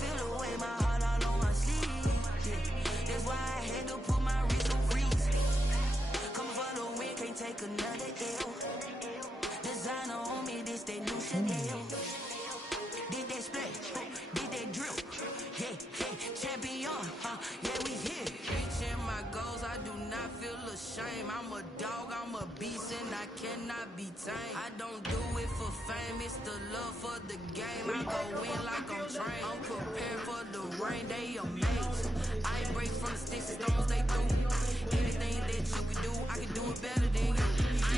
feel the way my heart all on my sleeve. Yeah. That's why I had to put my wrist on freeze. Coming for the win, can't take another L. Designer on me, this they new Chanel. Did they split? Did they drill? Yeah, yeah, champion, yeah, we here. Reaching my goals, I do not feel ashamed. I'm a dog, I'm a beast, and I cannot be tamed. I don't do it for fame, it's the love for the game. I go in like I'm trained. I'm prepared for the rain, they amazed. I break from the sticks and stones, they through. Anything that you can do, I can do it better than you.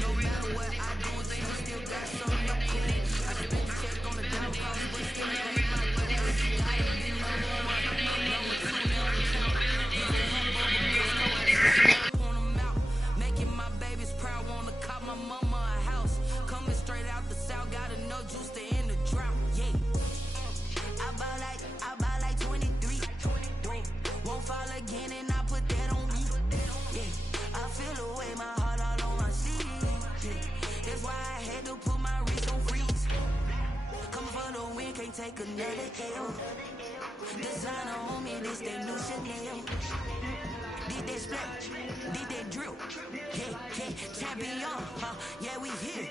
No matter what I do, you still got something to prove. I spent the check on the down cost, but still ain't my making my babies proud, wanna cop my mama a house. Coming straight out the south, got enough juice to end the drought. Yeah, I buy like 23. Won't fall again, and I put that on me. Yeah, I feel the way my heart all on my sleeve. Yeah, that's why I had to put my wrist on freeze. Coming for the win, can't take another L. Designer on me, this they new Chanel. Did they split? Did they drill? Yeah, yeah, champion, yeah, we here.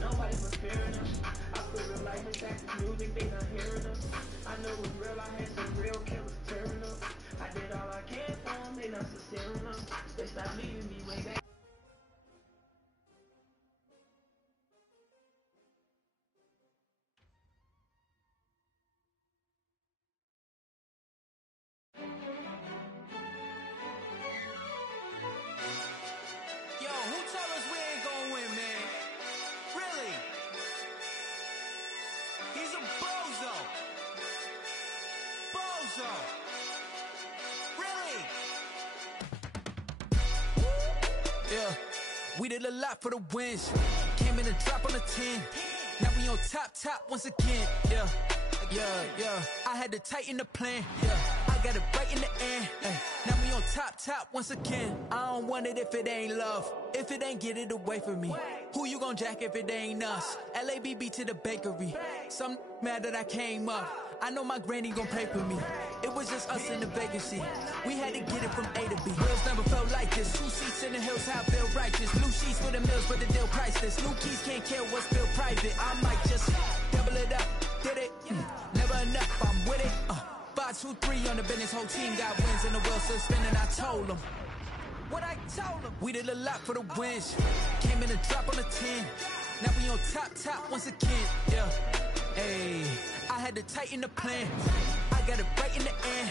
Nobody was fearing us. I put real life in Texas music, they not hearing us. I know it was real, I had some real killers tearing up. I did all I can for them, they not sincere enough. They stopped leaving me way back. Yo, who told us we ain't gonna win, man? Really? He's a bozo. Bozo. Really? Yeah, we did a lot for the wins. Came in a drop on the 10. Now we on top once again. Yeah. I had to tighten the plan. Yeah, I got it right in the end. Now we on top once again. I don't want it if it ain't love. If it ain't, get it away from me. Who you gon' jack if it ain't us? LABB to the bakery. Some mad that I came up. I know my granny gon' pay for me. It was just us in the vacancy. We had to get it from A to B. Bills never felt like this. 2 seats in the hills, how I feel righteous. Blue sheets for the mills, but the deal priceless. New keys can't care what's still private. I might just double it up. Did it? Never enough, I'm with it. 5, 2, 3 on the business. Whole team got wins and the wheel still spinning. I told them what I told them. We did a lot for the wins. Came in a drop on the 10. Now we on top once again. Yeah. Hey, I had to tighten the plan. I got it right in the end.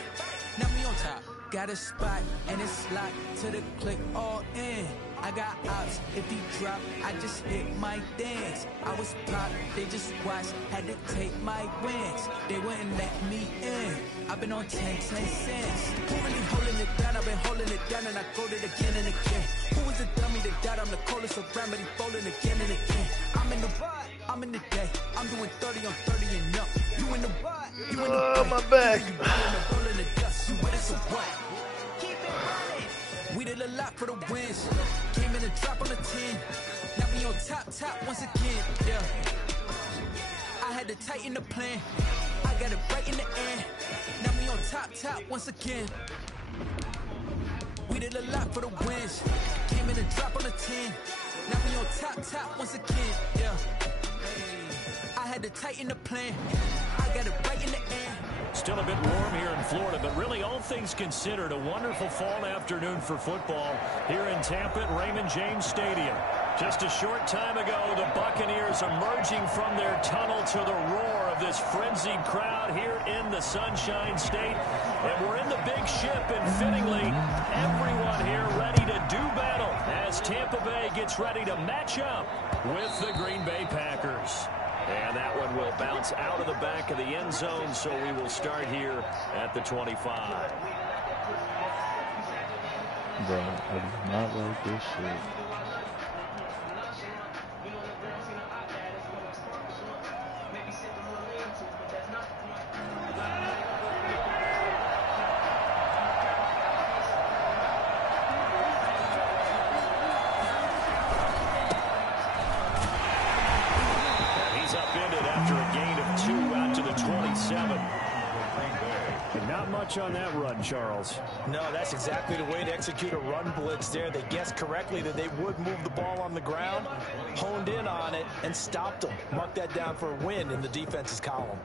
Now we on top. Got a spot and it's locked to the click all in. I got ops, if he drop, I just hit my dance. I was popped, they just watched, had to take my wins. They wouldn't let me in. I've been on 10 cents. Who really holding it down? I've been holding it down and I go it again and again. Who was the dummy that died? I'm the coldest around, but he folding again and again. I'm in the vibe, I'm in the day. I'm doing 30 on 30 and up. You in the vibe, you in the day. My back. Rolling the dust, you with it, so what? Keep it running. We did a lot for the wins. Came in a drop on the 10. Now we on top once again. Yeah. I had to tighten the plan. I got it right in the end. Now we on top once again. We did a lot for the wins. Came in a drop on the 10. Now we on top once again. Yeah. I had to tighten the plan. I got it right in the end. Still a bit warm here in Florida, but really all things considered, a wonderful fall afternoon for football here in Tampa at Raymond James Stadium. Just a short time ago, the Buccaneers emerging from their tunnel to the roar of this frenzied crowd here in the Sunshine State. And we're in the big ship, and fittingly, everyone here ready to do battle as Tampa Bay gets ready to match up with the Green Bay Packers. And that one will bounce out of the back of the end zone, so we will start here at the 25. Bro, I do not like this shit. He's upended after a gain of 2 out to the much on that run, Charles. No, that's exactly the way to execute a run blitz there. They guessed correctly that they would move the ball on the ground, honed in on it, and stopped them. Mark that down for a win in the defense's column.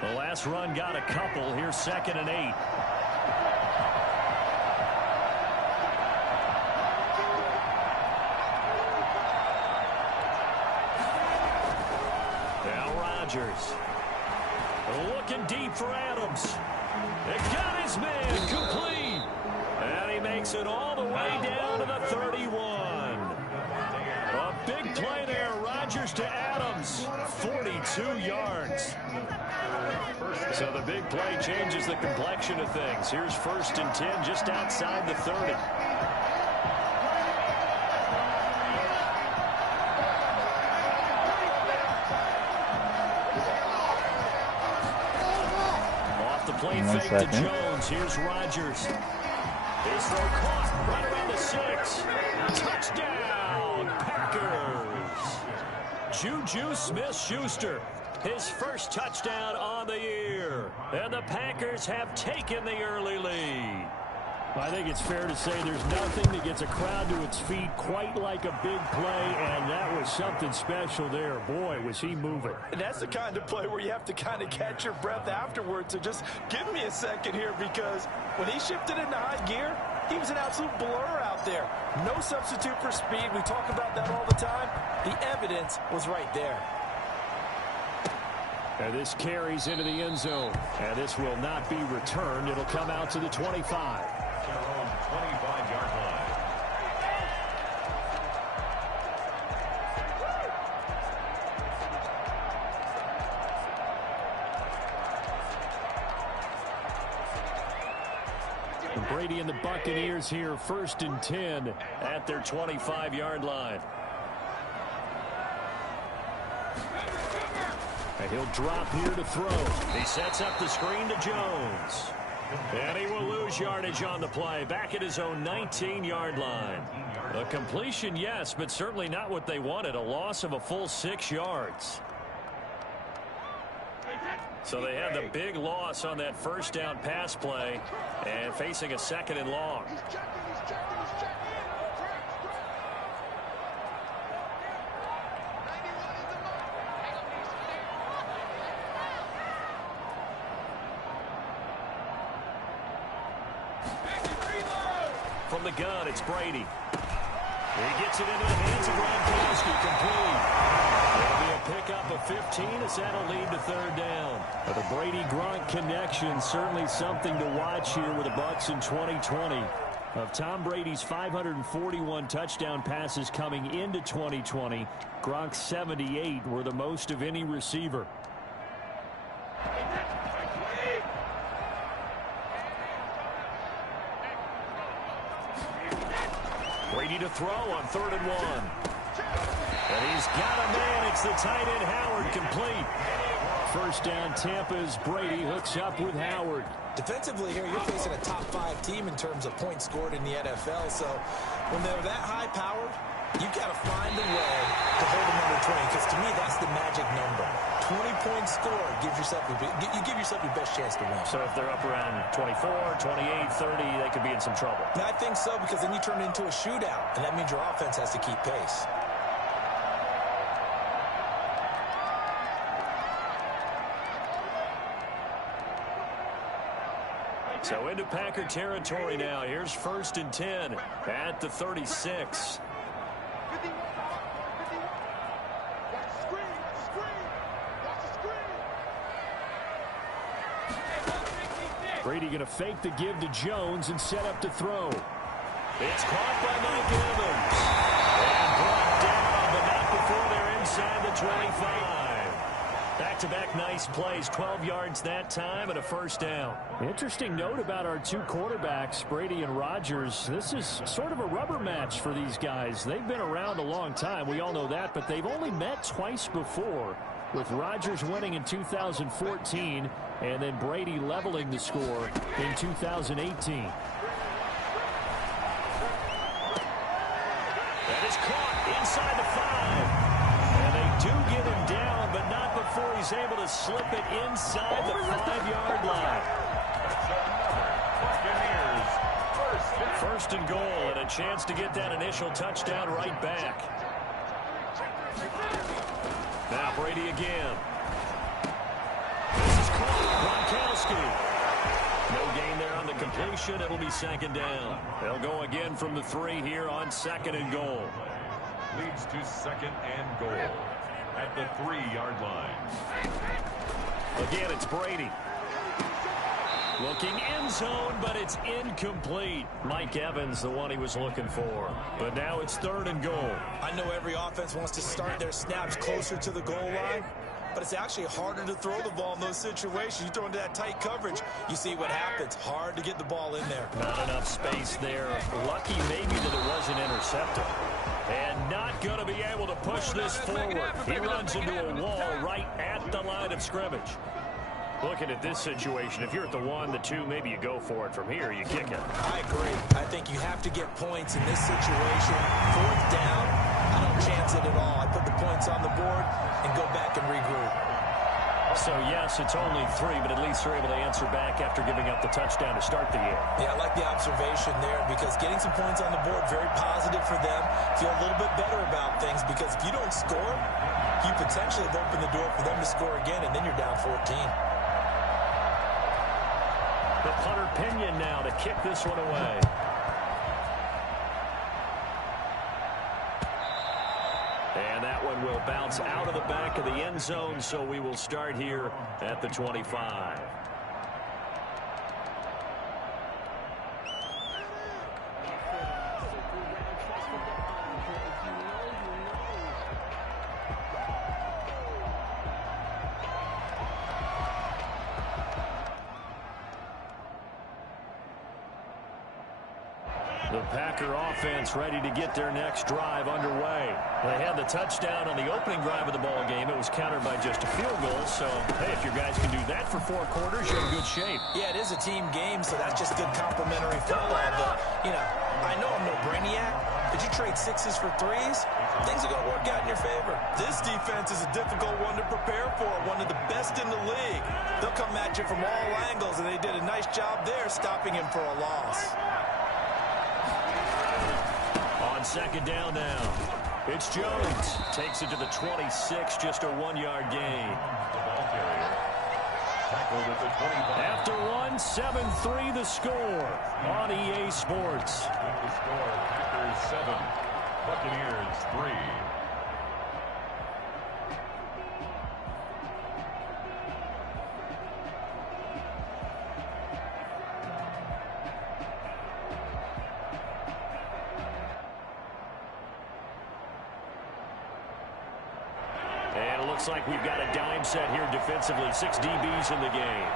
The last run got a couple. Here's 2nd and 8. Rodgers looking deep for Adams. It got his man complete. And he makes it all the way down to the 31. A big play there. Rodgers to Adams. 42 yards. So the big play changes the complexion of things. Here's 1st and 10 just outside the 30. Play fake to Jones. Here's Rodgers. His throw caught right around the 6. Touchdown, Packers. Juju Smith-Schuster, his first touchdown on the year. And the Packers have taken the early lead. I think it's fair to say there's nothing that gets a crowd to its feet quite like a big play, and that was something special there. Boy, was he moving. And that's the kind of play where you have to kind of catch your breath afterwards. So just give me a second here, because when he shifted into high gear, he was an absolute blur out there. No substitute for speed. We talk about that all the time. The evidence was right there. And this carries into the end zone. And this will not be returned. It'll come out to the 25. 25-yard line. Brady and the Buccaneers here, 1st and 10 at their 25-yard line. And he'll drop here to throw. He sets up the screen to Jones. And he will lose yardage on the play, back at his own 19-yard line. A completion, yes, but certainly not what they wanted. A loss of a full 6 yards. So they had the big loss on that 1st down pass play and facing a 2nd and long. From the gun, it's Brady. He gets it into the hands of Gronkowski, complete. It'll be a pickup of 15 as that'll lead to 3rd down. But the Brady-Gronk connection, certainly something to watch here with the Bucks in 2020. Of Tom Brady's 541 touchdown passes coming into 2020, Gronk's 78 were the most of any receiver. Brady to throw on 3rd and 1. And he's got a man. It's the tight end Howard, complete. 1st down Tampa's Brady hooks up with Howard. Defensively here, you're facing a top 5 team in terms of points scored in the NFL. So when they're that high powered, you got to find a way to hold them under 20, because to me that's the magic number. 20 points scored gives yourself you give yourself your best chance to win. So if they're up around 24, 28, 30, they could be in some trouble. And I think so, because then you turn it into a shootout, and that means your offense has to keep pace. So into Packer territory now. Here's 1st and 10 at the 36. Brady going to fake the give to Jones and set up to throw. It's caught by Mike Evans. And brought down, but not before they're inside the 25. Back-to-back nice plays, 12 yards that time and a 1st down. Interesting note about our 2 quarterbacks, Brady and Rodgers. This is sort of a rubber match for these guys. They've been around a long time. We all know that, but they've only met twice before, with Rodgers winning in 2014 and then Brady leveling the score in 2018. That is caught inside the 5. And they do get him down, but not before he's able to slip it inside the 5-yard line. That's another Buccaneers first down. First and goal, and a chance to get that initial touchdown right back. Now Brady again. This is caught. Gronkowski. No gain there on the completion. It'll be second down. They'll go again from the 3 here on second and goal. Leads to second and goal at the 3-yard line. Again, it's Brady. Looking end zone, but it's incomplete. Mike Evans, the one he was looking for. But now it's third and goal. I know every offense wants to start their snaps closer to the goal line, but it's actually harder to throw the ball in those situations. You throw into that tight coverage, you see what happens. Hard to get the ball in there. Not enough space there. Lucky maybe that it wasn't intercepted. And not going to be able to push this forward. He runs into a wall right at the line of scrimmage. Looking at this situation, if you're at the 1, the 2, maybe you go for it. From here, you kick it. I agree. I think you have to get points in this situation. Fourth down, I don't chance it at all. I put the points on the board and go back and regroup. So, yes, it's only 3, but at least they're able to answer back after giving up the touchdown to start the year. Yeah, I like the observation there because getting some points on the board, very positive for them. Feel a little bit better about things because if you don't score, you potentially have opened the door for them to score again, and then you're down 14. The punter Pinion now to kick this one away. And that one will bounce out of the back of the end zone, so we will start here at the 25. The Packer offense ready to get their next drive underway. They had the touchdown on the opening drive of the ball game. It was countered by just a field goal. So, hey, if your guys can do that for 4 quarters, you're in good shape. Yeah, it is a team game, so that's just good complimentary football. But, you know, I know I'm no brainiac. Did you trade 6s for 3s? Things are going to work out in your favor. This defense is a difficult one to prepare for, one of the best in the league. They'll come at you from all angles, and they did a nice job there stopping him for a loss. On second down now, it's Jones. Takes it to the 26, just a 1-yard gain. The ball carrier tackled at the 25. After 1, 7-3 the score on EA Sports. The score, Packers 7, Buccaneers 3. And it looks like we've got a dime set here defensively. 6 DBs in the game.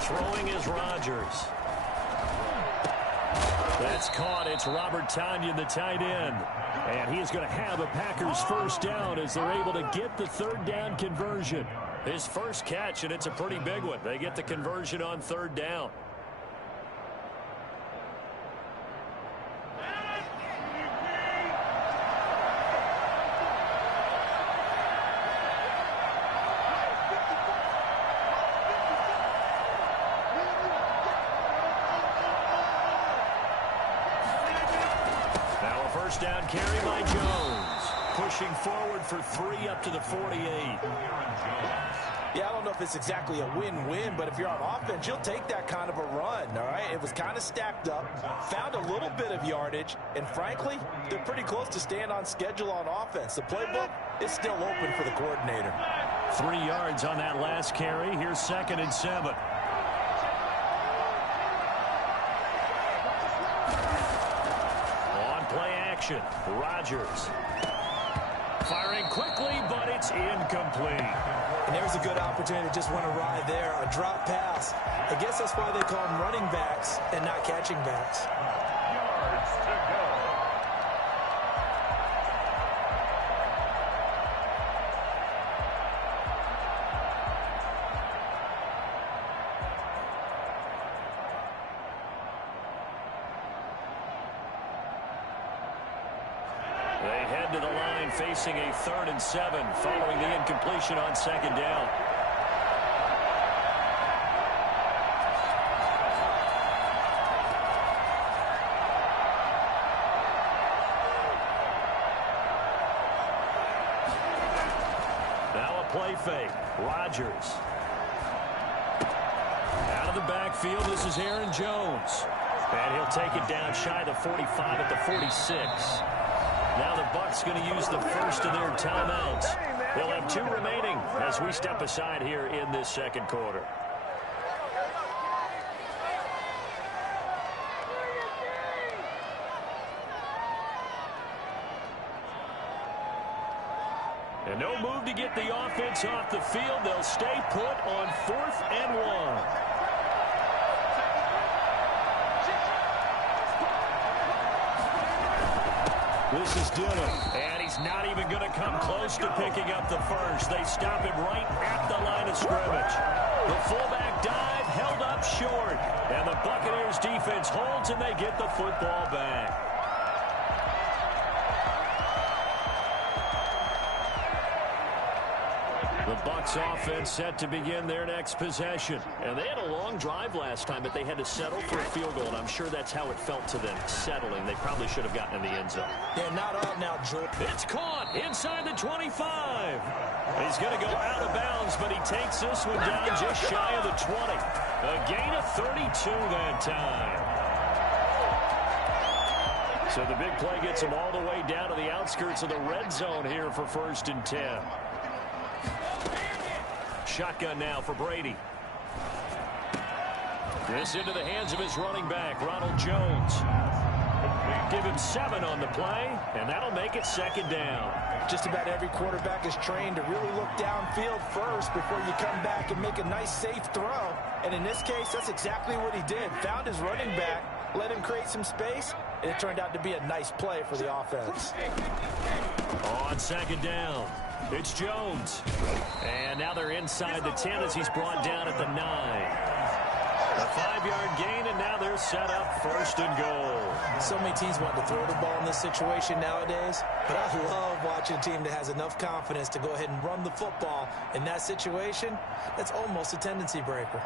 Throwing is Rodgers. That's caught. It's Robert Tonyan, the tight end. And he is going to have a Packers first down as they're able to get the third down conversion. His first catch, and it's a pretty big one. They get the conversion on third down. Now a first down carry by Jones. Pushing forward for 3 up to the 48. Yeah, I don't know if it's exactly a win-win, but if you're on offense, you'll take that kind of a run, all right? It was kind of stacked up, found a little bit of yardage, and frankly, they're pretty close to staying on schedule on offense. The playbook is still open for the coordinator. 3 yards on that last carry. Here's 2nd and 7. On play action, Rodgers. Firing quickly, but it's incomplete. And there's a good opportunity to just went awry there. A drop pass. I guess that's why they call them running backs and not catching backs. Yards to go. head to the line facing a 3rd and 7 following the incompletion on 2nd down. Now a play fake. Rodgers. Out of the backfield, this is Aaron Jones. And he'll take it down shy of the 45 at the 46. Now the Bucks going to use the first of their timeouts. They'll have 2 remaining as we step aside here in this 2nd quarter. And no move to get the offense off the field. They'll stay put on 4th and 1. This is Dillon, and he's not even going to come close to picking up the first. They stop him right at the line of scrimmage. The fullback dive held up short, and the Buccaneers defense holds, and they get the football back. The Bucks offense set to begin their next possession. And they had a long drive last time, but they had to settle for a field goal, and I'm sure that's how it felt to them, settling. They probably should have gotten in the end zone. They're not out now, Joe. It's caught inside the 25. He's going to go out of bounds, but he takes this one down just shy of the 20. A gain of 32 that time. So the big play gets him all the way down to the outskirts of the red zone here for 1st and 10. Shotgun now for Brady. This into the hands of his running back, Ronald Jones. Give him 7 on the play, and that'll make it 2nd down. Just about every quarterback is trained to really look downfield first before you come back and make a nice, safe throw. And in this case, that's exactly what he did. Found his running back, let him create some space, and it turned out to be a nice play for the offense. On 2nd down, it's Jones. And now they're inside the 10 as he's brought down at the 9. A 5-yard gain, and now they're set up 1st and goal. So many teams want to throw the ball in this situation nowadays, but I love watching a team that has enough confidence to go ahead and run the football. In that situation, that's almost a tendency breaker.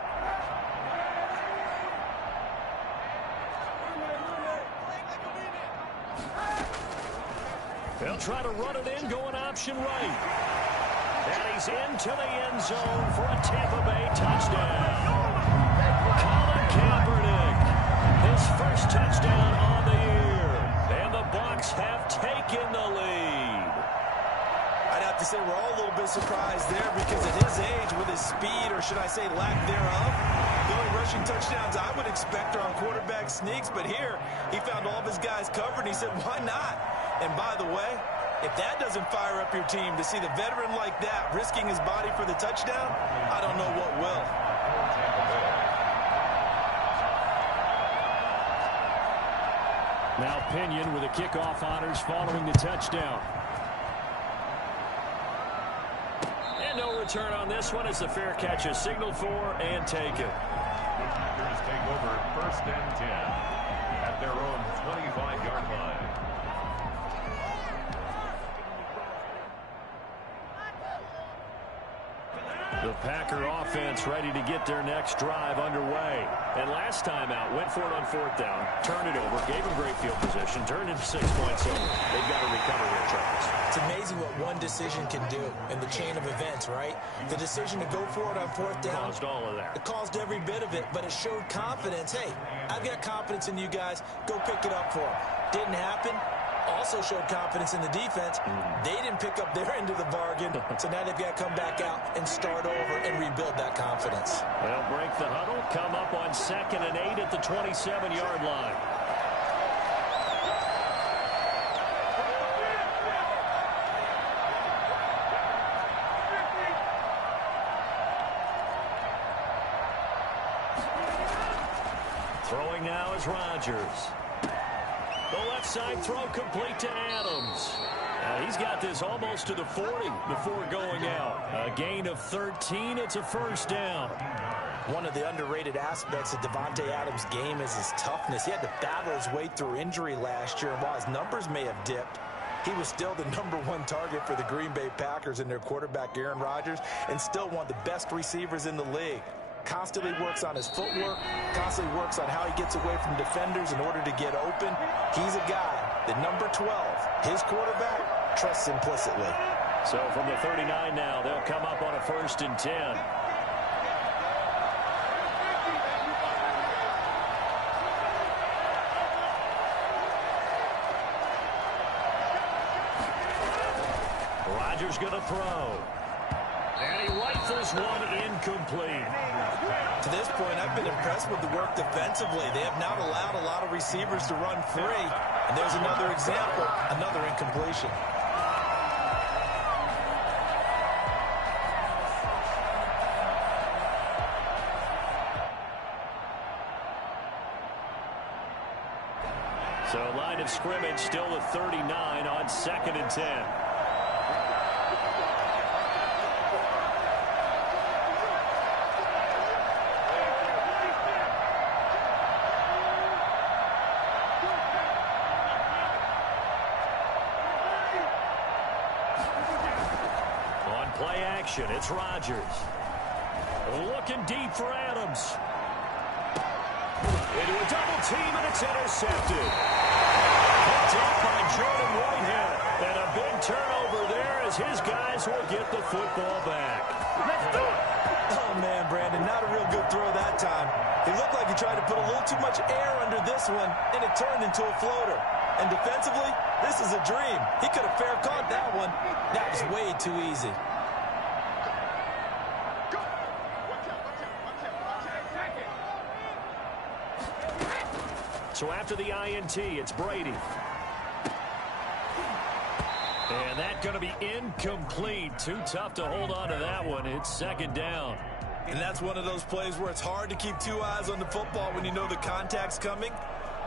They'll try to run it in, going option right. And he's into the end zone for a Tampa Bay touchdown. Colin Kaepernick, his first touchdown on the year. And the Bucks have taken the lead. I'd have to say we're all a little bit surprised there because at his age, with his speed, or should I say lack thereof, the only rushing touchdowns I would expect are on quarterback sneaks. But here, he found all of his guys covered, and he said, why not? And by the way, if that doesn't fire up your team to see the veteran like that risking his body for the touchdown, I don't know what will. Now Pinion with the kickoff honors following the touchdown. And no return on this one as the fair catch is signaled for and taken. The Packers take over 1st and 10 at their own 25-yard line. The Packer offense ready to get their next drive underway. And last time out, went for it on 4th down, turned it over, gave them great field position, turned into 6 points over. They've got to recover here, Travis. It's amazing what one decision can do in the chain of events, right? The decision to go for it on 4th down Caused all of that. It caused every bit of it, but it showed confidence. Hey, I've got confidence in you guys. Go pick it up for them. Didn't happen. Also showed confidence in the defense. They didn't pick up their end of the bargain, so now they've got to come back out and start over and rebuild that confidence. They'll break the huddle, come up on 2nd and 8 at the 27-yard line. Throwing now is Rodgers. The left side throw complete to Adams. He's got this almost to the 40 before going out. A gain of 13. It's a 1st down. One of the underrated aspects of Davante Adams' game is his toughness. He had to battle his way through injury last year, and while his numbers may have dipped, He was still the #1 target for the Green Bay Packers and their quarterback, Aaron Rodgers, and still one of the best receivers in the league. Constantly works on his footwork, constantly works on how he gets away from defenders in order to get open. He's a guy that number 12, his quarterback, trusts implicitly. So from the 39 now, they'll come up on a 1st and 10. Rodgers going to throw. And he rifles one incomplete. To this point, I've been impressed with the work defensively. They have not allowed a lot of receivers to run free. And there's another example, another incompletion. So line of scrimmage still the 39 on 2nd and 10. On play action, it's Rodgers. Looking deep for Adams. Into a double team, and it's intercepted. Picked up by Jordan Whitehead. And a big turnover there as his guys will get the football back. Let's do it. Oh, man, Brandon, not a real good throw that time. He looked like he tried to put a little too much air under this one, and it turned into a floater. And defensively, this is a dream. He could have fair caught that one. That was way too easy. So after the INT, it's Brady. And that's going to be incomplete. Too tough to hold on to that one. It's 2nd down. And that's one of those plays where it's hard to keep two eyes on the football when you know the contact's coming,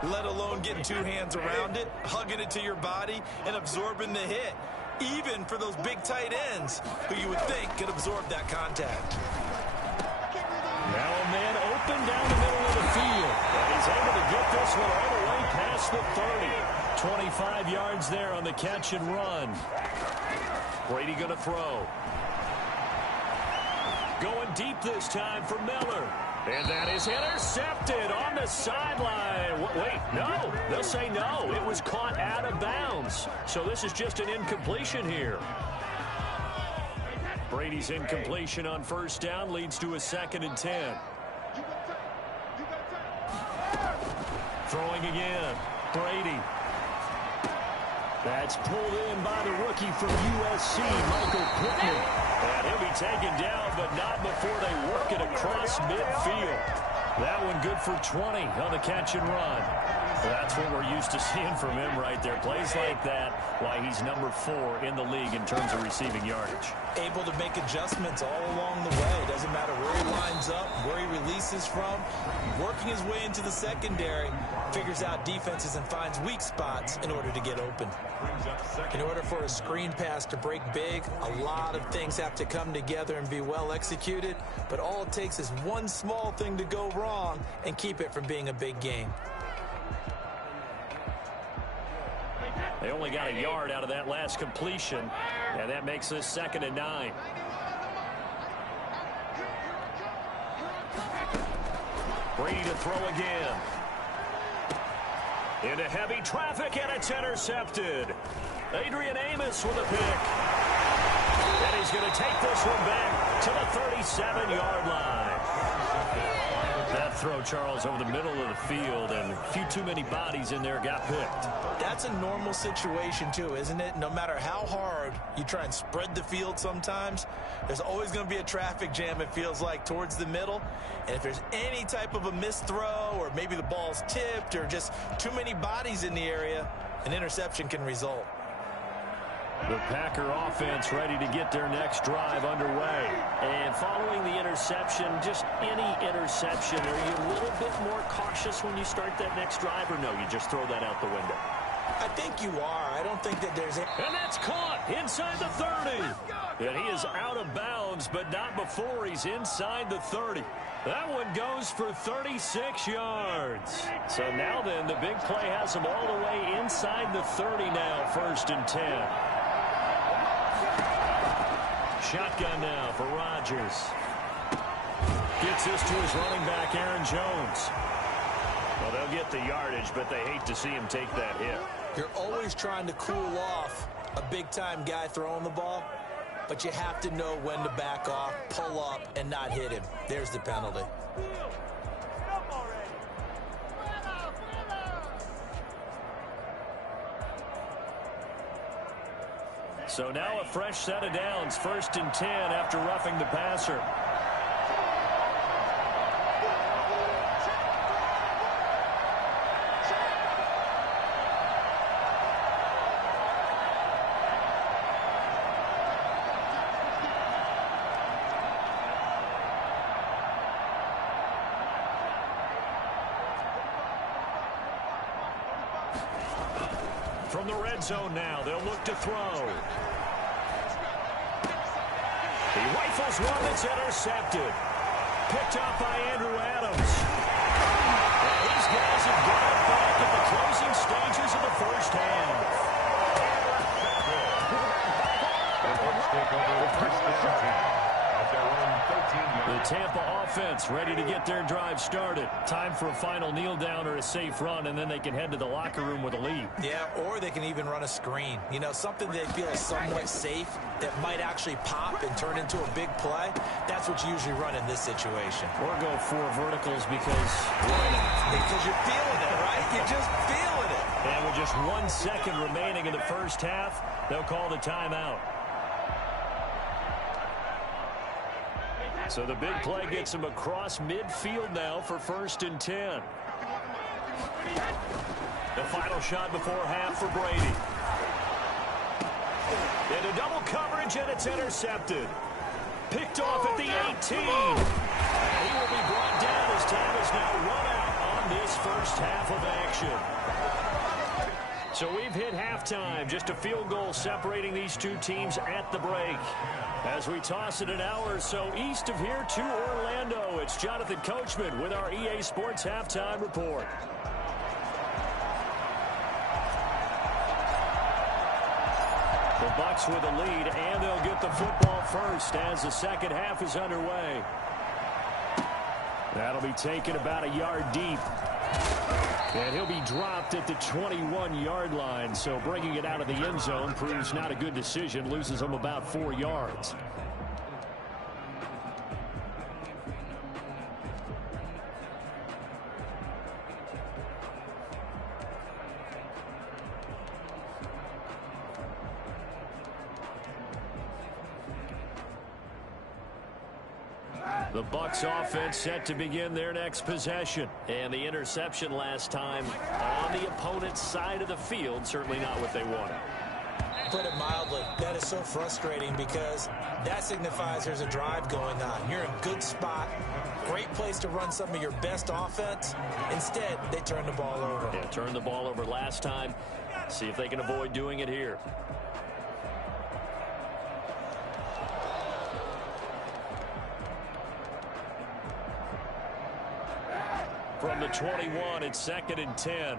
let alone getting two hands around it, hugging it to your body, and absorbing the hit, even for those big tight ends who you would think could absorb that contact. Now a man open down the middle of the field. And he's able to get this one all the way past the 30. 25 yards there on the catch and run. Brady going to throw. Going deep this time for Miller. And that is intercepted on the sideline. Wait, no. They'll say no. It was caught out of bounds. So this is just an incompletion here. Brady's incompletion on 1st down leads to a 2nd and 10. Throwing again. Brady. That's pulled in by the rookie from USC, Michael Pittman. And he'll be taken down, but not before they work it across midfield. That one good for 20 on the catch and run. That's what we're used to seeing from him right there. Plays like that, why he's number 4 in the league in terms of receiving yardage. Able to make adjustments all along the way. Doesn't matter where he lines up, where he releases from. Working his way into the secondary, figures out defenses and finds weak spots in order to get open. In order for a screen pass to break big, a lot of things have to come together and be well executed, but all it takes is one small thing to go wrong and keep it from being a big game. They only got a yard out of that last completion, and that makes this 2nd and 9. Brady to throw again. Into heavy traffic, and it's intercepted. Adrian Amos with a pick. And he's going to take this one back to the 37-yard line. That throw, Charles, over the middle of the field, and a few too many bodies in there got picked. That's a normal situation, too, isn't it? No matter how hard you try and spread the field sometimes, there's always going to be a traffic jam, it feels like, towards the middle. And if there's any type of a missed throw, or maybe the ball's tipped, or just too many bodies in the area, an interception can result. The Packer offense ready to get their next drive underway. And following the interception, just any interception, are you a little bit more cautious when you start that next drive, or no, you just throw that out the window? I think you are. I don't think that there's... And that's caught inside the 30. And he is out of bounds, but not before he's inside the 30. That one goes for 36 yards. So now then, the big play has him all the way inside the 30 now, 1st and 10. Shotgun now for Rodgers. Gets this to his running back, Aaron Jones. Well, they'll get the yardage, but they hate to see him take that hit. You're always trying to cool off a big-time guy throwing the ball, but you have to know when to back off, pull up, and not hit him. There's the penalty. So now a fresh set of downs, 1st and 10 after roughing the passer. From the red zone now, they'll look to throw. He rifles one that's intercepted. Picked up by Andrew Adams. And these guys have got it back at the closing stages of the first half. The Bucks take over 1st and 10 at their own 13-yard. The Tampa offense ready to get their drive started. Time for a final kneel down or a safe run, and then they can head to the locker room with a lead. Yeah, or they can even run a screen. You know, something they feel is somewhat safe that might actually pop and turn into a big play. That's what you usually run in this situation. Or go 4 verticals because why not? Because you're feeling it, right? You're just feeling it. And with just 1 second remaining in the first half, they'll call the timeout. So the big play gets him across midfield now for 1st and 10. The final shot before half for Brady. Into double coverage, and it's intercepted. Picked off at the 18. He will be brought down as time is now run out on this first half of action. So we've hit halftime. Just a field goal separating these two teams at the break. As we toss it an hour or so east of here to Orlando, it's Jonathan Coachman with our EA Sports Halftime Report. The Bucks with a lead, and they'll get the football first as the second half is underway. That'll be taken about a yard deep. And he'll be dropped at the 21-yard line, so bringing it out of the end zone proves not a good decision, loses him about 4 yards. The Bucks offense set to begin their next possession. And the interception last time on the opponent's side of the field, certainly not what they wanted. Put it mildly, that is so frustrating because that signifies there's a drive going on. You're in a good spot, great place to run some of your best offense. Instead, they turn the ball over. Yeah, turned the ball over last time. See if they can avoid doing it here. From the 21, it's 2nd and 10.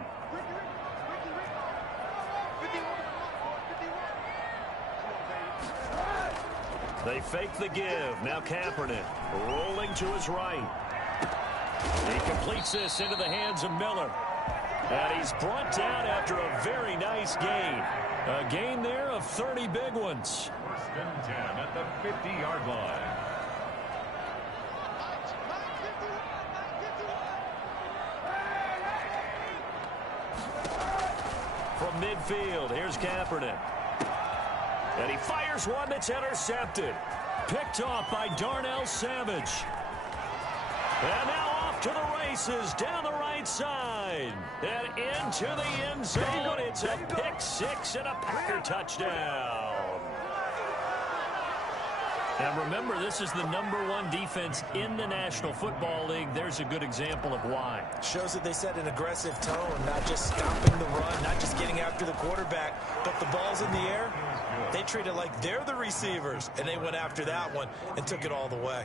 They fake the give. Now Kaepernick rolling to his right. He completes this into the hands of Miller. And he's brought down after a very nice gain. A gain there of 30 big ones. 1st and 10 at the 50-yard line. From midfield, here's Kaepernick. And he fires one that's intercepted. Picked off by Darnell Savage. And now off to the races down the right side. And into the end zone. It's a pick six and a Packer touchdown. And remember, this is the #1 defense in the National Football League. There's a good example of why. Shows that they set an aggressive tone, not just stopping the run, not just getting after the quarterback, but the ball's in the air. They treat it like they're the receivers, and they went after that one and took it all the way.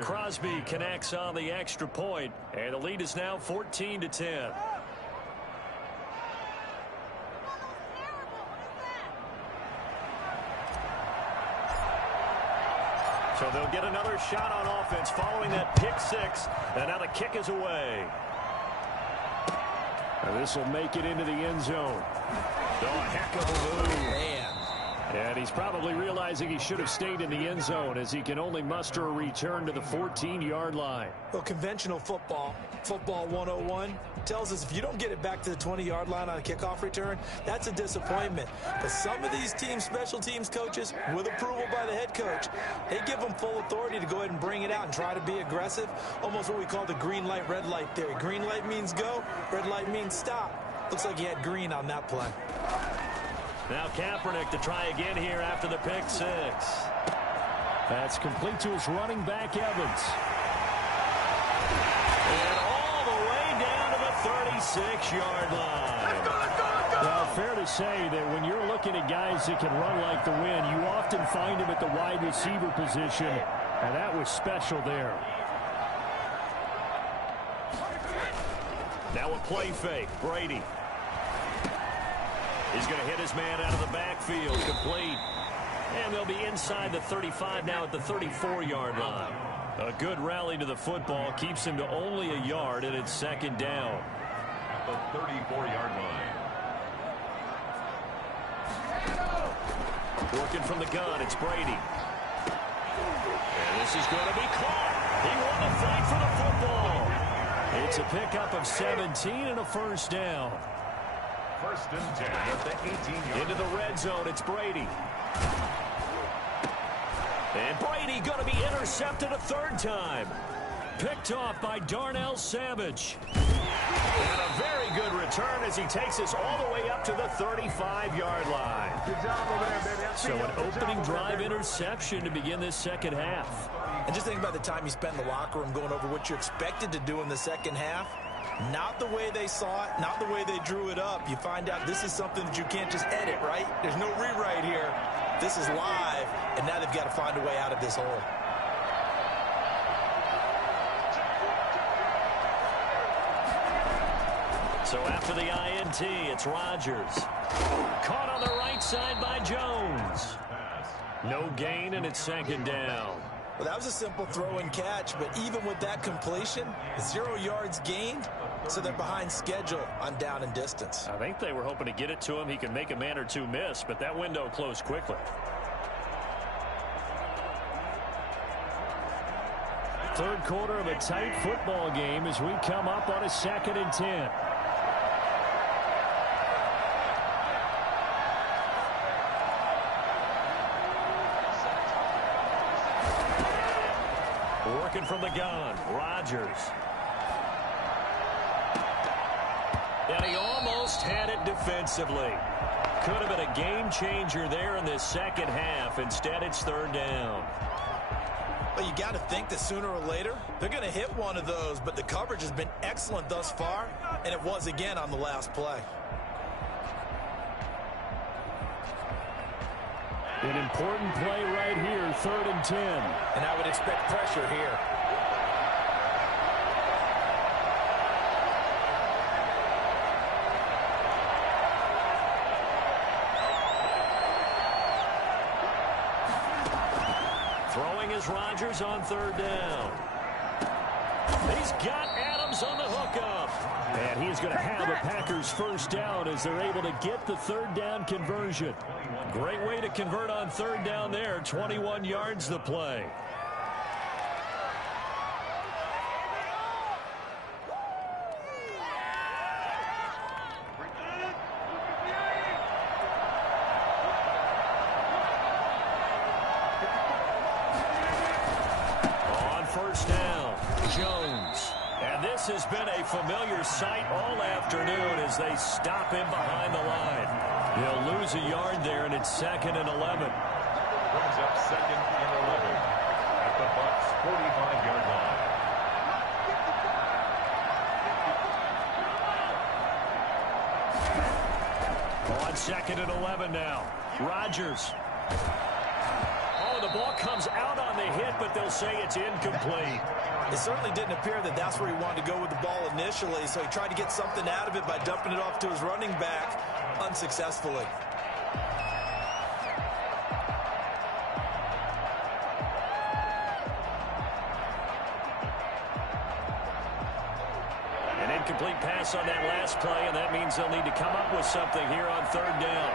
Crosby connects on the extra point, and the lead is now 14-10. So they'll get another shot on offense following that pick six, and now the kick is away. And this will make it into the end zone. Oh, a heck of a move. Man. And he's probably realizing he should have stayed in the end zone as he can only muster a return to the 14-yard line. Well, conventional football 101, tells us if you don't get it back to the 20-yard line on a kickoff return, that's a disappointment. But some of these special teams coaches, with approval by the head coach, they give them full authority to go ahead and bring it out and try to be aggressive, almost what we call the green light, red light theory. Green light means go, red light means stop. Looks like he had green on that play. Now Kaepernick to try again here after the pick six. That's complete to his running back, Evans. And all the way down to the 36-yard line. Let's go. Well, fair to say that when you're looking at guys that can run like the wind, you often find them at the wide receiver position, and that was special there. Now a play fake. Brady. He's going to hit his man out of the backfield. Complete. And they'll be inside the 35 now at the 34-yard line. A good rally to the football keeps him to only a yard, and it's second down. At the 34-yard line. Working from the gun, it's Brady. And this is going to be caught. He won the fight for the football. It's a pickup of 17 and a first down. First and 10 at the 18-yard. Into the red zone, it's Brady. And Brady going to be intercepted a third time. Picked off by Darnell Savage. And a very good return as he takes us all the way up to the 35-yard line. Good job over there, baby. So an opening drive interception to begin this second half. And just think about the time you spend in the locker room going over what you expected to do in the second half. Not the way they saw it, not the way they drew it up. You find out this is something that you can't just edit, right? There's no rewrite here. This is live, and now they've got to find a way out of this hole. So after the INT, it's Rodgers. Caught on the right side by Jones. No gain, and it's second down. Well, that was a simple throw and catch, but even with that completion, 0 yards gained, so they're behind schedule on down and distance. I think they were hoping to get it to him. He could make a man or two miss, but that window closed quickly. Third quarter of a tight football game as we come up on a 2nd and 10. Working from the gun, Rodgers. And he almost had it defensively. Could have been a game changer there in this second half. Instead, it's third down. Well, you got to think that sooner or later, they're going to hit one of those, but the coverage has been excellent thus far, and it was again on the last play. An important play right here, 3rd and 10. And I would expect pressure here. Throwing is Rodgers on 3rd down. He's got Adams on the hookup. And he's going to have a Packers first down as they're able to get the 3rd down conversion. Great way to convert on 3rd down there. 21 yards the play. On first down, Jones. And this has been a familiar sight all afternoon as they stop him behind the line. He'll lose a yard there, and it's 2nd and 11. Brings up 2nd and 11. 45-yard line. On 2nd and 11 now. Rodgers. Oh, the ball comes out on the hit, but they'll say it's incomplete. It certainly didn't appear that that's where he wanted to go with the ball initially, so he tried to get something out of it by dumping it off to his running back unsuccessfully. An incomplete pass on that last play, and that means they'll need to come up with something here on 3rd down.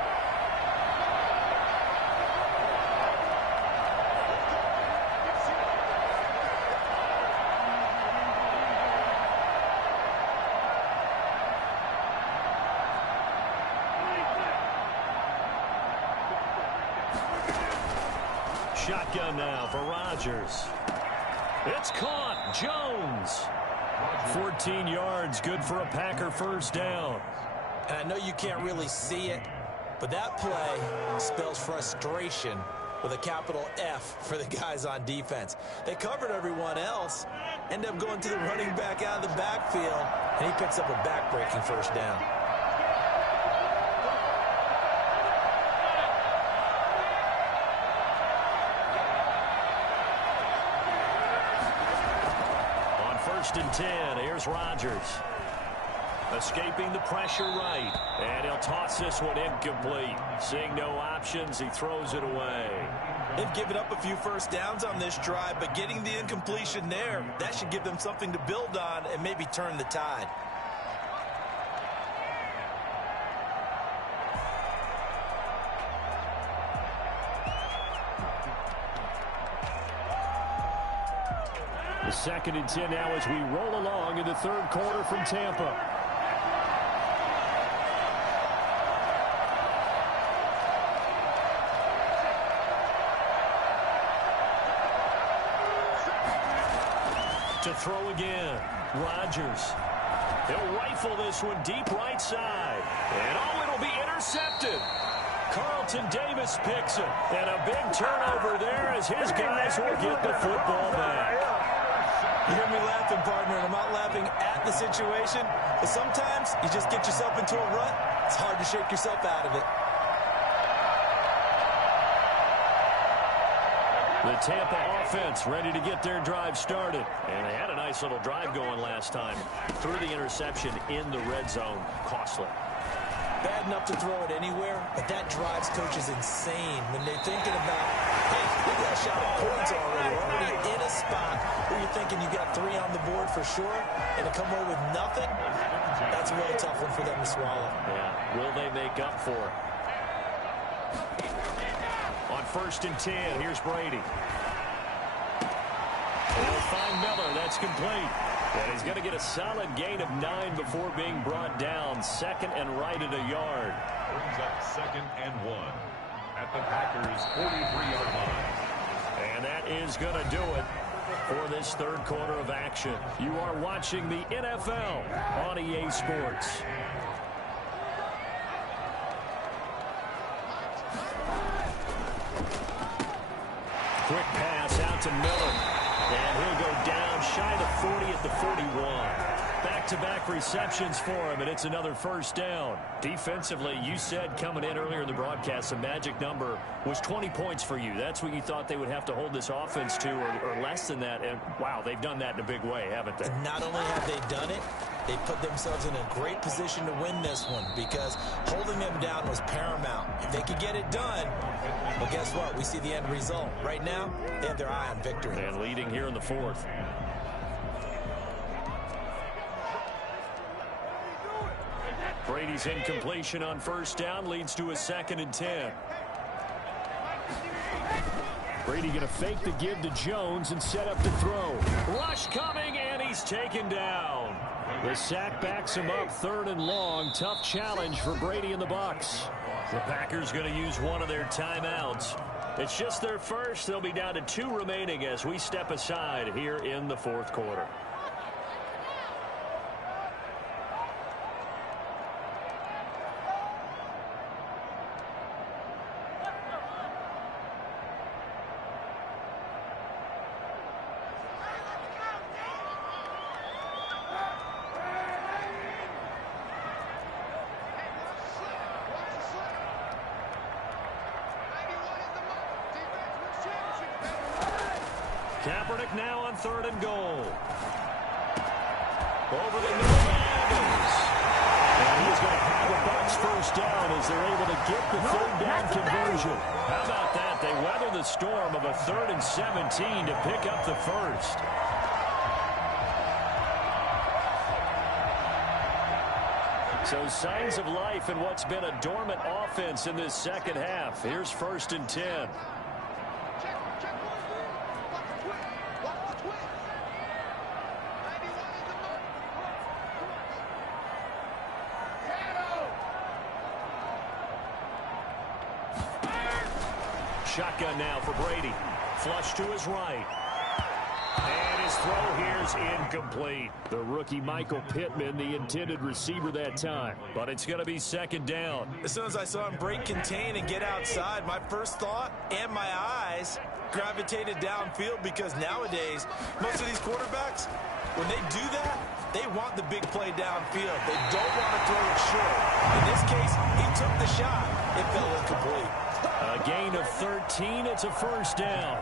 Shotgun now for Rodgers. It's caught. Jones. 14 yards, good for a Packer 1st down. And I know you can't really see it, but that play spells frustration with a capital F for the guys on defense. They covered everyone else, end up going to the running back out of the backfield, and he picks up a back-breaking 1st down. On 1st and 10, here's Rodgers. Escaping the pressure right. And he'll toss this one incomplete. Seeing no options, he throws it away. They've given up a few 1st downs on this drive, but getting the incompletion there, that should give them something to build on and maybe turn the tide. The 2nd and 10 now as we roll along in the 3rd quarter from Tampa. To throw again. Rodgers. He'll rifle this one deep right side. And oh, it'll be intercepted. Carlton Davis picks it. And a big turnover there as his guys will get the football back. You hear me laughing, partner, and I'm not laughing at the situation, but sometimes you just get yourself into a rut. It's hard to shake yourself out of it. The Tampa offense ready to get their drive started. And they had a nice little drive going last time. Threw the interception in the red zone. Costly. Bad enough to throw it anywhere, but that drives coaches insane when they're thinking about, hey, we got a shot at points already. We're already in a spot where you're thinking you got 3 on the board for sure, and to come away with nothing, that's a really tough one for them to swallow. Yeah, will they make up for it? On 1st and 10, here's Brady. They'll find Miller. That's complete. And he's going to get a solid gain of 9 before being brought down. 2nd and right at a yard. Brings up 2nd and 1 at the Packers' 43-yard line. And that is going to do it for this 3rd quarter of action. You are watching the NFL on EA Sports. Quick pass out to Miller. And he'll go down shy of 40 at the 41. Back-to-back receptions for him, and it's another 1st down. Defensively, you said coming in earlier in the broadcast, the magic number was 20 points for you. That's what you thought they would have to hold this offense to, or less than that. And, wow, they've done that in a big way, haven't they? And not only have they done it, they put themselves in a great position to win this one because holding them down was paramount. If they could get it done, well, guess what? We see the end result. Right now, they have their eye on victory. And leading here in the 4th. Brady's incompletion on 1st down leads to a 2nd and 10. Brady going to fake the give to Jones and set up the throw. Rush coming, and he's taken down. The sack backs him up 3rd and long. Tough challenge for Brady and the Bucks. The Packers going to use one of their timeouts. It's just their first. They'll be down to 2 remaining as we step aside here in the 4th quarter. Kaepernick now on 3rd and goal. Over the middle to Adams. And he's going to have the Bucks first down as they're able to get the 3rd down conversion. How about that? They weather the storm of a 3rd and 17 to pick up the first. So signs of life in what's been a dormant offense in this second half. Here's 1st and 10. Shotgun now for Brady. Flush to his right. And his throw here is incomplete. The rookie Michael Pittman, the intended receiver that time. But it's going to be 2nd down. As soon as I saw him break contain and get outside, my first thought and my eyes gravitated downfield, because nowadays, most of these quarterbacks, when they do that, they want the big play downfield. They don't want to throw it short. In this case, he took the shot. It fell incomplete. A gain of 13. It's a 1st down.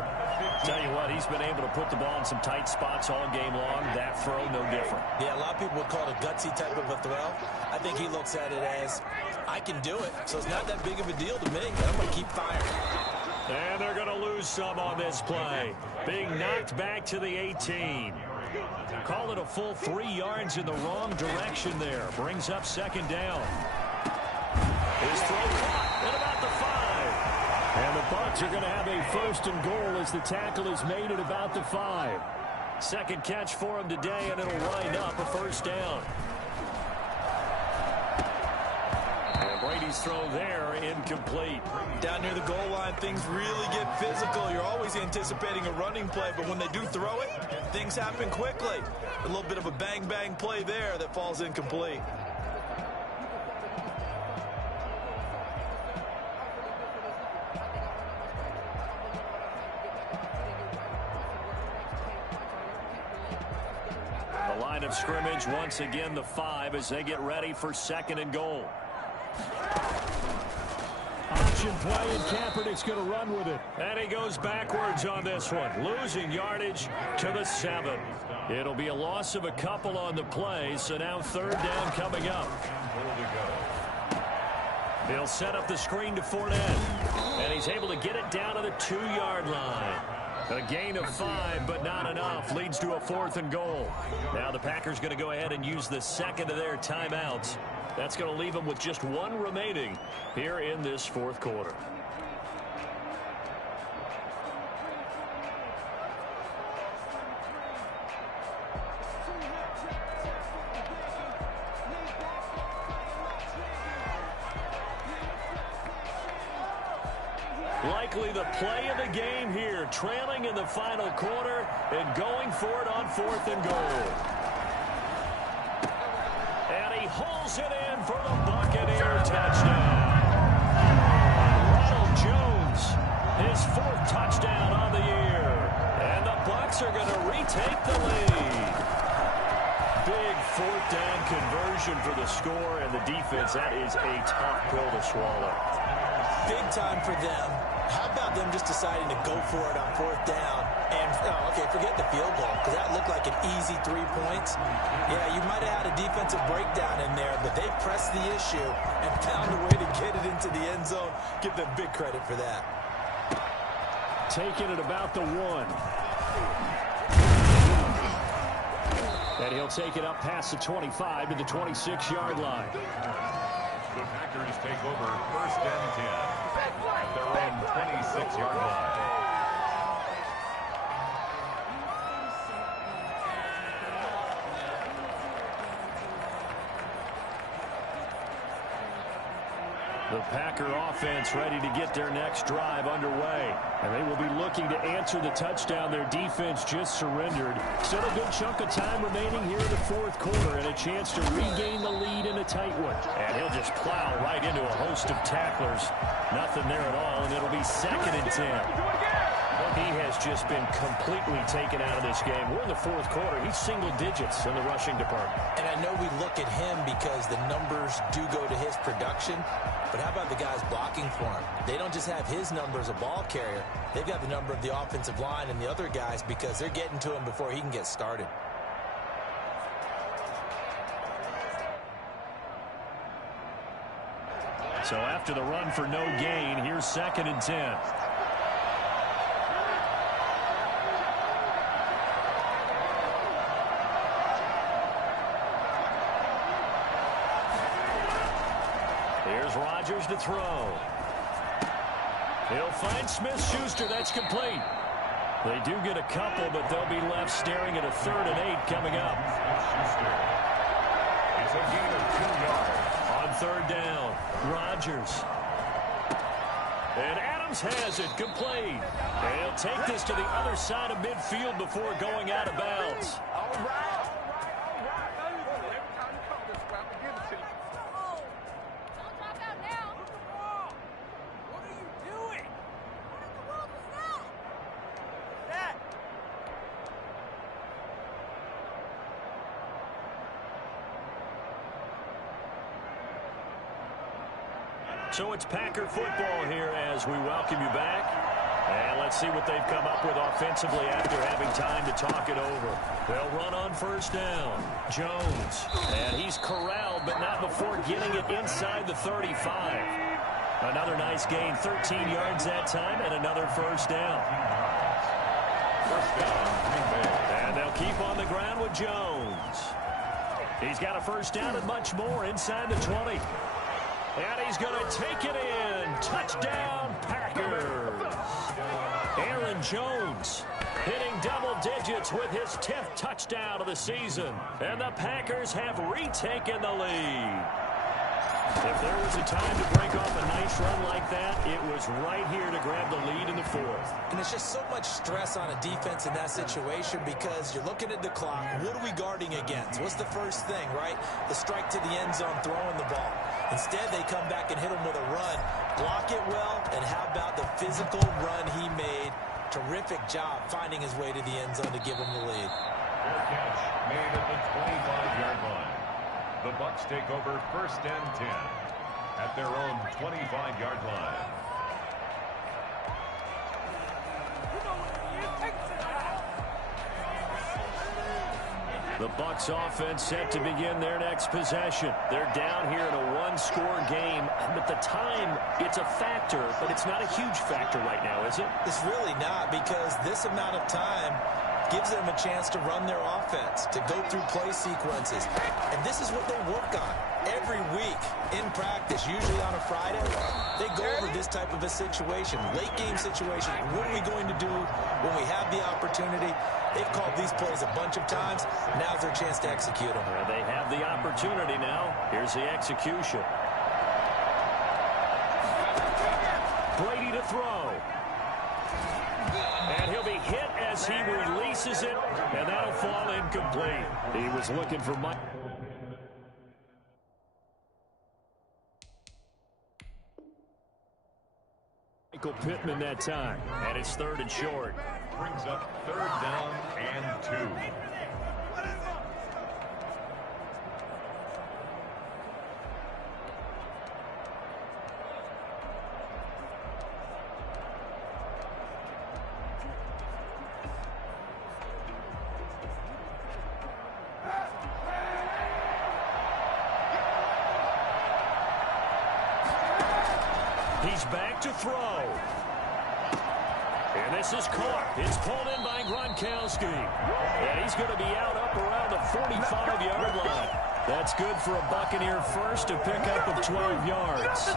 Tell you what, he's been able to put the ball in some tight spots all game long. That throw, no different. Yeah, a lot of people would call it a gutsy type of a throw. I think he looks at it as, I can do it, so it's not that big of a deal to me. I'm going to keep firing. And they're going to lose some on this play. Being knocked back to the 18. Call it a full 3 yards in the wrong direction there. Brings up 2nd down. His throw caught at about the 5. And the Bucks are going to have a 1st and goal as the tackle is made at about the 5. Second catch for him today, and it'll wind up a 1st down. And Brady's throw there, incomplete. Down near the goal line, things really get physical. You're always anticipating a running play, but when they do throw it, things happen quickly. A little bit of a bang-bang play there that falls incomplete. Of scrimmage once again the 5 as they get ready for 2nd and goal. Option play, and Kaepernick's going to run with it. And he goes backwards on this one, losing yardage to the 7. It'll be a loss of a couple on the play, so now 3rd down coming up. He'll set up the screen to Fournette, and he's able to get it down to the 2-yard line. A gain of 5, but not enough. Leads to a 4th and goal. Now the Packers going to go ahead and use the 2nd of their timeouts. That's going to leave them with just 1 remaining here in this 4th quarter. Likely the play of the game here, trailing in the final quarter and going for it on 4th and goal. And he hauls it in for the Buccaneer touchdown. Ronald Jones, his 4th touchdown on the year. And the Bucks are going to retake the lead. Big 4th down conversion for the score, and the defense, that is a tough pill to swallow. Big time for them. How about them just deciding to go for it on 4th down? And, okay, forget the field goal, because that looked like an easy 3 points. Yeah, you might have had a defensive breakdown in there, but they pressed the issue and found a way to get it into the end zone. Give them big credit for that. Taking it about the 1. And he'll take it up past the 25 to the 26-yard line. The Packers take over 1st and 10 at their own 26-yard line. The Packer offense ready to get their next drive underway. And they will be looking to answer the touchdown their defense just surrendered. Still a good chunk of time remaining here in the 4th quarter and a chance to regain the lead in a tight one. And he'll just plow right into a host of tacklers. Nothing there at all, and it'll be 2nd and 10. He has just been completely taken out of this game. We're in the fourth quarter. He's single digits in the rushing department. And I know we look at him because the numbers do go to his production, but how about the guys blocking for him? They don't just have his number as a ball carrier. They've got the number of the offensive line and the other guys because they're getting to him before he can get started. So after the run for no gain, here's 2nd and 10. Here's Rodgers to throw. He'll find Smith-Schuster. That's complete. They do get a couple, but they'll be left staring at a 3rd and 8 coming up. It's a gain of 2 yards. On 3rd down, Rodgers. And Adams has it complete. And he'll take this to the other side of midfield before going out of bounds. All right. Every time you come this way, I'm going to give it to you. Don't drop out now. What are you doing? What in the world was that? That. So it's Packer football here as we welcome you back. And let's see what they've come up with offensively after having time to talk it over. They'll run on 1st down. Jones. And he's corralled, but not before getting it inside the 35. Another nice gain, 13 yards that time, and another 1st down. 1st down, Green Bay. And they'll keep on the ground with Jones. He's got a 1st down and much more inside the 20. And he's going to take it in. Touchdown, Packers. Aaron Jones hitting double digits with his 10th touchdown of the season. And the Packers have retaken the lead. If there was a time to break off a nice run like that, it was right here to grab the lead in the 4th. And it's just so much stress on a defense in that situation because you're looking at the clock. What are we guarding against? What's the first thing, right? The strike to the end zone, throwing the ball. Instead, they come back and hit him with a run. Block it well, and how about the physical run he made? Terrific job finding his way to the end zone to give him the lead. Fair catch made at the 25-yard line. The Bucks take over 1st and 10 at their own 25-yard line. The Bucks offense set to begin their next possession. They're down here in a one-score game. But the time, it's a factor, but it's not a huge factor right now, is it? It's really not, because this amount of time gives them a chance to run their offense, to go through play sequences. And this is what they work on every week in practice, usually on a Friday. They go over this type of a situation, late game situation. What are we going to do when we have the opportunity? They've called these plays a bunch of times. Now's their chance to execute them. Well, they have the opportunity now. Here's the execution. Brady to throw. And he'll be hit as he releases it, and that'll fall incomplete. He was looking for Mike. Michael Pittman that time, and it's 3rd and short. Brings up 3rd down and 2. He's back to throw. And this is caught. It's pulled in by Gronkowski. And he's going to be out up around the 45-yard line. That's good for a Buccaneer first to pick up of 12 yards.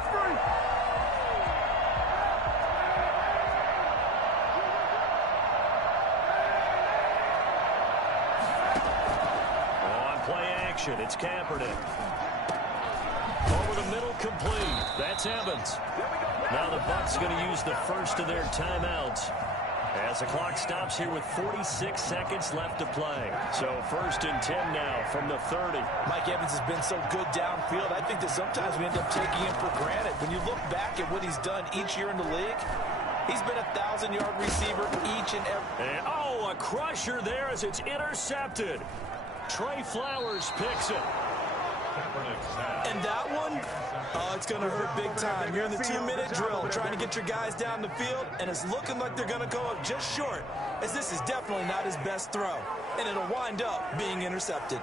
On play action, it's Kaepernick. Over the middle, complete. That's Evans. Now the Bucs going to use the first of their timeouts as the clock stops here with 46 seconds left to play. So 1st and 10 now from the 30. Mike Evans has been so good downfield. I think that sometimes we end up taking him for granted. When you look back at what he's done each year in the league, He's been a 1,000-yard receiver each and every... And, oh, a crusher there as it's intercepted. Trey Flowers picks it. And that one, oh, it's going to hurt big time. You're in the 2-minute drill trying to get your guys down the field, and it's looking like they're going to go up just short, as this is definitely not his best throw, and it'll wind up being intercepted.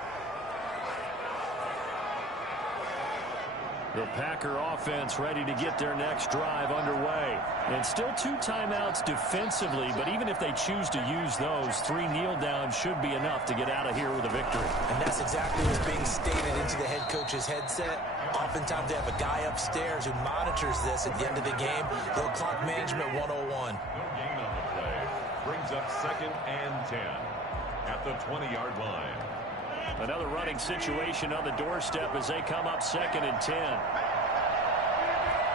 The Packer offense ready to get their next drive underway. And still 2 timeouts defensively, but even if they choose to use those, 3 kneel downs should be enough to get out of here with a victory. And that's exactly what's being stated into the head coach's headset. Oftentimes they have a guy upstairs who monitors this at the end of the game. Little clock management 101. No gain on the play. Brings up 2nd and 10 at the 20-yard line. Another running situation on the doorstep as they come up 2nd and 10.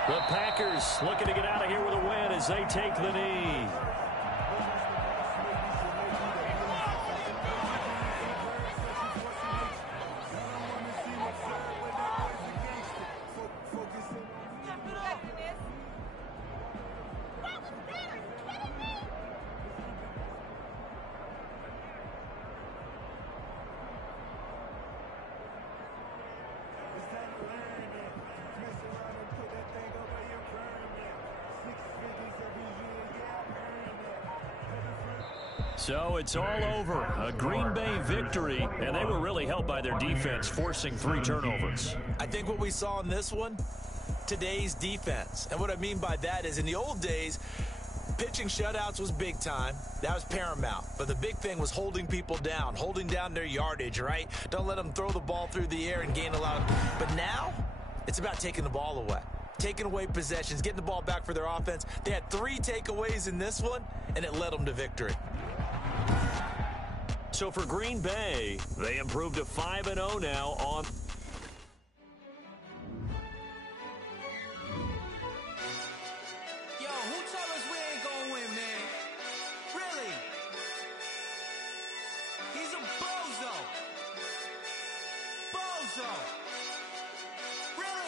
The Packers looking to get out of here with a win as they take the knee. So it's all over. A Green Bay victory, and they were really helped by their defense, forcing 3 turnovers. I think what we saw in this one, today's defense. And what I mean by that is in the old days, pitching shutouts was big time. That was paramount. But the big thing was holding people down, holding down their yardage, right? Don't let them throw the ball through the air and gain a lot. But now, it's about taking the ball away. Taking away possessions, getting the ball back for their offense. They had 3 takeaways in this one, and it led them to victory. So for Green Bay, they improved to 5-0 now on